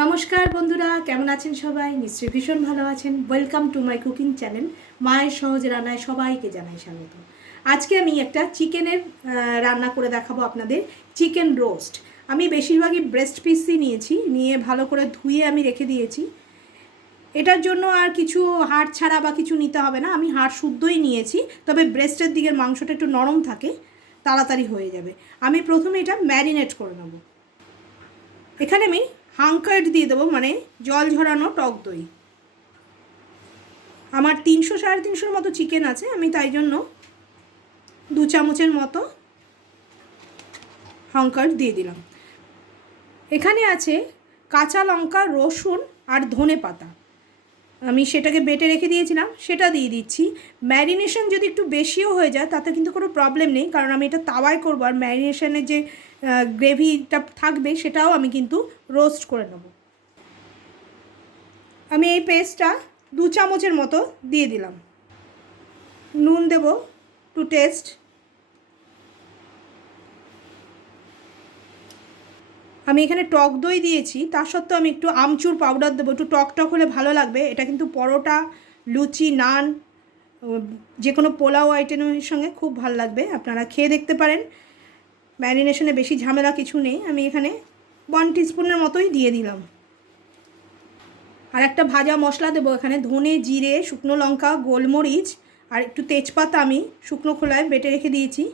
নমস্কার বন্ধুরা, কেমন আছেন সবাই? নিশ্চয়ই ভীষণ ভালো আছেন। Welcome to my cooking channel মায়ের সহজ রান্নায় সবাইকে জানাই স্বাগত। আজকে আমি একটা চিকেনের রান্না করে দেখাবো আপনাদের, চিকেন রোস্ট। আমি বেশিরভাগই ব্রেস্ট পিসই নিয়ে ভালো করে ধুয়ে আমি রেখে দিয়েছি। এটার জন্য আর কিছু হাড় ছাড়া বা কিছু নিতে হবে না, আমি হাড় শুদ্ধই নিয়েছি। তবে ব্রেস্টের দিকের মাংসটা একটু নরম থাকে, তাড়াতাড়ি হয়ে যাবে। আমি প্রথমে এটা ম্যারিনেট করে নেব। এখানে আমি হাঙ্কার্ড দিয়ে দেবো, মানে জল ঝরানো টক দই। আমার 300-350 মতো চিকেন আছে, আমি তাই জন্য 2 চামচের মতো হাঙ্কার্ড দিয়ে দিলাম। এখানে আছে কাঁচা লঙ্কা, রসুন আর ধনে পাতা, আমি সেটাকে বেটে রেখে দিয়েছিলাম, সেটা দিয়ে দিচ্ছি। ম্যারিনেশন যদি একটু বেশিও হয়ে যায় তাতে কিন্তু কোনো প্রবলেম নেই, কারণ আমি এটা তাওয়ায় করবো, আর ম্যারিনেশনের যে গ্রেভিটা থাকবে সেটাও আমি কিন্তু রোস্ট করে নেব। আমি এই পেস্টটা 2 চামচের মতো দিয়ে দিলাম। নুন দেব টু টেস্ট। আমি এখানে টক দই দিয়েছি, তা সত্ত্বেও আমি একটু আমচুর পাউডার দেবো, একটু টক টক হলে ভালো লাগবে। এটা কিন্তু পরোটা, লুচি, নান, যে কোনো পোলাও আইটেমের সঙ্গে খুব ভালো লাগবে, আপনারা খেয়ে দেখতে পারেন। ম্যারিনেশনে বেশি ঝামেলা কিছু নেই। আমি এখানে 1 টিস্পুনের মতোই দিয়ে দিলাম। আর একটা ভাজা মশলা দেবো এখানে, ধনে, জিরে, শুকনো লঙ্কা, গোলমরিচ আর একটু তেজপাতা আমি শুকনো খোলায় বেটে রেখে দিয়েছি,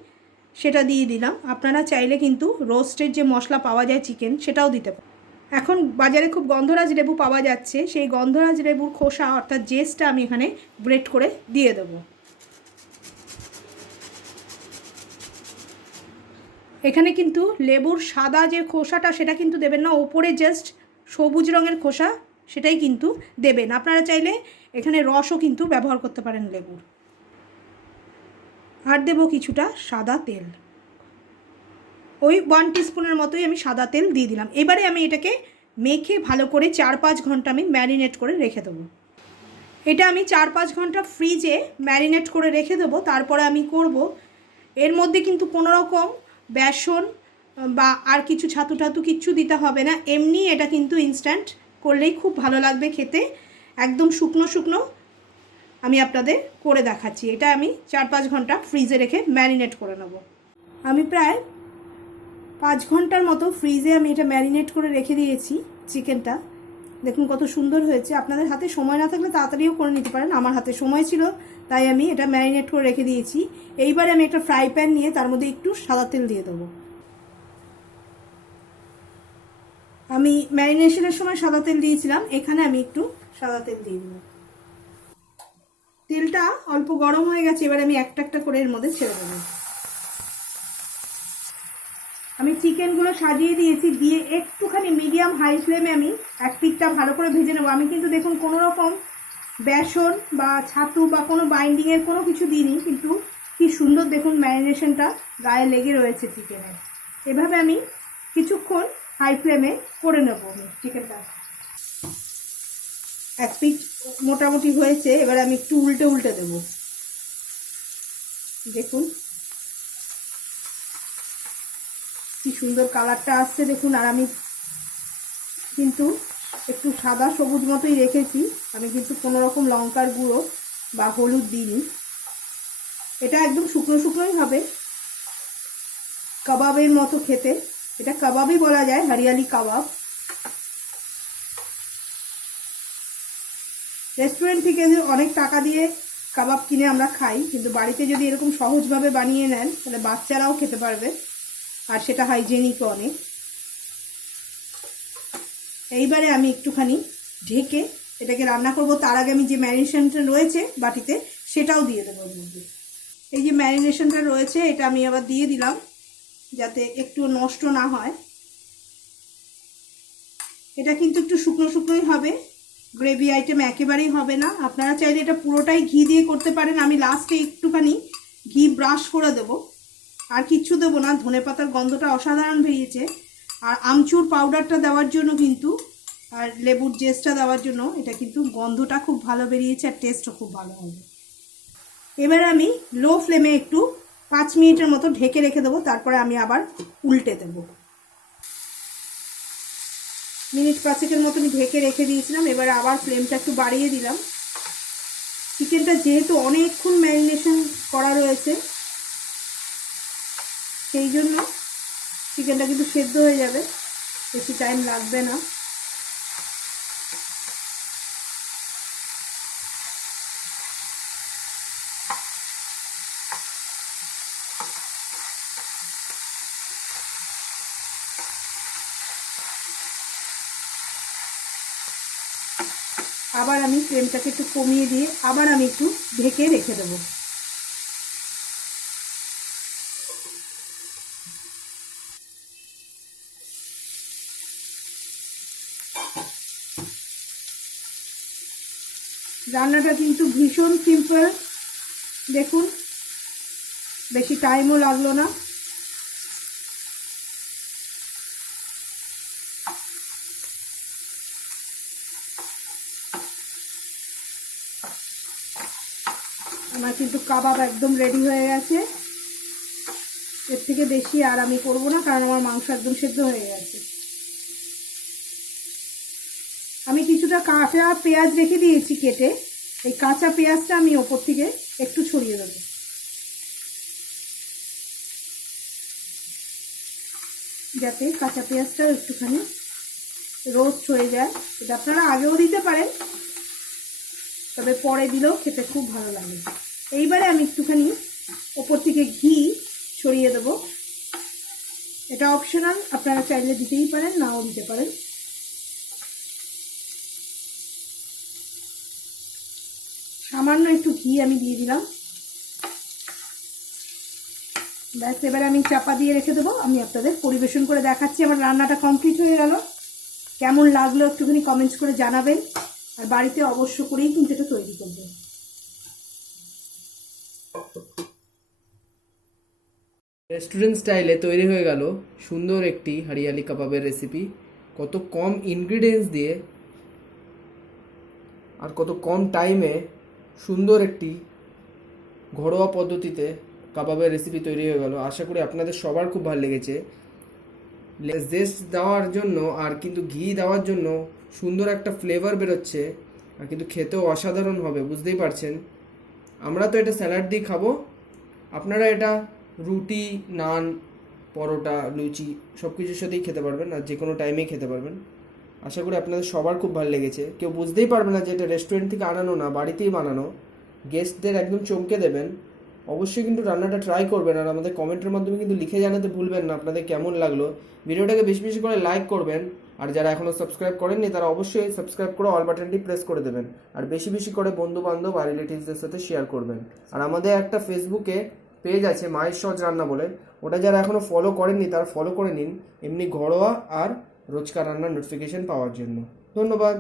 সেটা দিয়ে দিলাম। আপনারা চাইলে কিন্তু রোস্টের যে মশলা পাওয়া যায় চিকেন, সেটাও দিতে পারেন। এখন বাজারে খুব গন্ধরাজ লেবু পাওয়া যাচ্ছে, সেই গন্ধরাজ লেবুর খোসা অর্থাৎ জেসটা আমি এখানে গ্রেট করে দিয়ে দেবো। এখানে কিন্তু লেবুর সাদা যে খোসাটা সেটা কিন্তু দেবেন না, ওপরে জাস্ট সবুজ রঙের খোসা সেটাই কিন্তু দেবেন। আপনারা চাইলে এখানে রসও কিন্তু ব্যবহার করতে পারেন লেবুর। আর দেবো কিছুটা সাদা তেল, ওই 1 টিস্পুনের মতোই আমি সাদা তেল দিয়ে দিলাম। এবারে আমি এটাকে মেখে ভালো করে 4-5 ঘন্টা আমি ম্যারিনেট করে রেখে দেবো। এটা আমি 4-5 ঘন্টা ফ্রিজে ম্যারিনেট করে রেখে দেবো। তারপরে আমি করব, এর মধ্যে কিন্তু কোনো রকম বেসন বা আর কিছু ছাতু টাতু কিচ্ছু দিতে হবে না, এমনি এটা কিন্তু ইনস্ট্যান্ট করলেই খুব ভালো লাগবে খেতে। একদম শুকনো শুকনো আমি আপনাদের করে দেখাচ্ছি। এটা আমি 4-5 ঘন্টা ফ্রিজে রেখে ম্যারিনেট করে নেব। আমি প্রায় 5 ঘন্টার মতো ফ্রিজে আমি এটা ম্যারিনেট করে রেখে দিয়েছি চিকেনটা। দেখুন কত সুন্দর হয়েছে। আপনাদের হাতে সময় না থাকলে তাড়াতাড়িও করে নিতে পারেন, আমার হাতে সময় ছিল তাই আমি এটা ম্যারিনেট করে রেখে দিয়েছি। এইবারে আমি একটা ফ্রাই প্যান নিয়ে তার মধ্যে একটু সাদা তেল দিয়ে দেবো। আমি ম্যারিনেশনের সময় সাদা তেল দিয়েছিলাম, এখানে আমি একটু সাদা তেল দিয়ে দিলাম। তেলটা অল্প গরম হয়ে গেছে, এবার আমি একটা একটা করে এর মধ্যে ছেড়ে দেবো। আমি চিকেনগুলো সাজিয়ে দিয়েছি, দিয়ে একটুখানি মিডিয়াম হাই ফ্লেমে আমি এক পিঠটা ভালো করে ভেজে নেবো। আমি কিন্তু দেখুন কোনো রকম বেসন বা ছাতু বা কোনো বাইন্ডিংয়ের কোনো কিছু দিইনি, কিন্তু কি সুন্দর দেখুন ম্যারিনেশনটা গায়ে লেগে রয়েছে চিকেনের। এভাবে আমি কিছুক্ষণ হাই ফ্লেমে করে নেবো আমি চিকেনটা। এক পিঠ মোটামুটি হয়েছে, এবার আমি একটু উল্টে উল্টে দেবো। দেখুন কি সুন্দর কালারটা আসছে দেখুন। আর আমি কিন্তু একটু সাদা সবুজ মতোই রেখেছি, আমি কিন্তু কোনো রকম লঙ্কার গুঁড়ো বা হলুদ দিইনি। এটা একদম শুকনো শুকনোই হবে, কাবাবের মতো খেতে। এটা কাবাবই বলা যায়, হরিয়ালি কাবাব। রেস্টুরেন্ট থেকে অনেক টাকা দিয়ে কাবাব কিনে আমরা খাই, কিন্তু বাড়িতে যদি এরকম সহজভাবে বানিয়ে নেন তাহলে বাচ্চারাও খেতে পারবে, আর সেটা হাইজেনিকও অনেক। এইবারে আমি একটুখানি ঢেকে এটাকে রান্না করব। তার আগে আমি যে ম্যারিনেশনটা রয়েছে বাটিতে সেটাও দিয়ে দেবো এর মধ্যে। এই যে ম্যারিনেশনটা রয়েছে এটা আমি আবার দিয়ে দিলাম, যাতে একটু নষ্ট না হয়। এটা কিন্তু একটু শুকনো শুকনোই হবে, গ্রেভি আইটেম একেবারেই হবে না। আপনারা চাইলে এটা পুরোটাই ঘি দিয়ে করতে পারেন, আমি লাস্টে একটুখানি ঘি ব্রাশ করে দেবো, আর কিচ্ছু দেবো না। ধনেপাতার গন্ধটা অসাধারণ বেরিয়েছে, আর আমচুর পাউডারটা দেওয়ার জন্য কিন্তু, আর লেবুর জেসটা দেওয়ার জন্য এটা কিন্তু গন্ধটা খুব ভালো বেরিয়েছে, আর টেস্টও খুব ভালো হবে। এবার আমি লো ফ্লেমে একটু 5 মিনিটের মতো ঢেকে রেখে দেবো, তারপরে আমি আবার উল্টে দেবো। মিনিট 5 মতো আমি ঢেকে রেখে দিয়েছিলাম। এবার আবার ফ্লেমটা একটু বাড়িয়ে দিলাম। চিকেনটা যেহেতু অনেকক্ষণ ম্যারিনেশন করা রয়েছে, সেই জন্য চিকেনটা কিন্তু সেদ্ধ হয়ে যাবে, বেশি টাইম লাগবে না। আবার আমি ফ্লেমটাকে একটু কমিয়ে দিয়ে আবার আমি একটু ঢেকে রেখে দেবো। রান্নাটা কিন্তু ভীষণ সিম্পল, দেখুন বেশি টাইমও লাগলো না। আমার কিন্তু কাবাব একদম রেডি হয়ে গেছে। এর থেকে বেশি আর আমি করবো না, কারণ আমার মাংস একদম সেদ্ধ হয়ে গেছে। আমি কিছুটা কাঁচা পেঁয়াজ রেখে দিয়েছি কেটে, এই কাঁচা পেঁয়াজটা আমি ওপর থেকে একটু ছড়িয়ে দেবো, যাতে কাঁচা পেঁয়াজটা একটুখানি রোস্ট হয়ে যায়। এটা আপনারা আগেও দিতে পারেন, তবে পরে দিলেও খেতে খুব ভালো লাগে। এইবারে আমি একটুখানি ওপর থেকে ঘি ছড়িয়ে দেবো। এটা অপশনাল, আপনারা চাইলে দিতেই পারেন, নাও দিতে পারেন। সামান্য একটু ঘি আমি দিয়ে দিলাম, ব্যাস। এবারে আমি চাপা দিয়ে রেখে দেবো। আমি আপনাদের পরিবেশন করে দেখাচ্ছি। আমার রান্নাটা কমপ্লিট হয়ে গেল। কেমন লাগলো একটুখানি কমেন্টস করে জানাবেন, আর বাড়িতে অবশ্য করেই কিন্তু এটা তৈরি করবেন। রেস্টুরেন্ট স্টাইলে তৈরি হয়ে গেল সুন্দর একটি হরিয়ালি কাবাবের রেসিপি। কত কম ইনগ্রিডিয়েন্টস দিয়ে আর কত কম টাইমে সুন্দর একটি ঘরোয়া পদ্ধতিতে কাবাবের রেসিপি তৈরি হয়ে গেল। আশা করি আপনাদের সবার খুব ভালো লেগেছে। জেস্ট দেওয়ার জন্য আর কিন্তু ঘি দেওয়ার জন্য সুন্দর একটা ফ্লেভার বেরোচ্ছে, আর কিন্তু খেতেও অসাধারণ হবে, বুঝতেই পারছেন। আমরা তো এটা স্যালাড দিয়ে খাবো, আপনারা এটা রুটি, নান, পরোটা, লুচি সব কিছুর সাথেই খেতে পারবেন, আর যে কোনো টাইমেই খেতে পারবেন। আশা করি আপনাদের সবার খুব ভালো লেগেছে। কেউ বুঝতেই পারবে না যে এটা রেস্টুরেন্ট থেকে আনানো না, বাড়িতেই বানানো। গেস্টদের একদম চমকে দেবেন। অবশ্যই কিন্তু রান্নাটা ট্রাই করবেন, আর আমাদের কমেন্টের মাধ্যমে কিন্তু লিখে জানাতে ভুলবেন না আপনাদের কেমন লাগলো। ভিডিওটাকে বেশি বেশি করে লাইক করবেন, আর যারা এখনও সাবস্ক্রাইব করেননি তারা অবশ্যই সাবস্ক্রাইব করে অল বাটনটি প্রেস করে দেবেন, আর বেশি বেশি করে বন্ধু বান্ধব আর রিলেটিভসদের সাথে শেয়ার করবেন। আর আমাদের একটা ফেসবুকে পেজ আছে মায়ের সহজ রান্না বলে, ওটা যারা এখনও ফলো করেননি তারা ফলো করে নিন, এমনি ঘরোয়া আর রোজকার রান্নার নোটিফিকেশন পাওয়ার জন্য। ধন্যবাদ।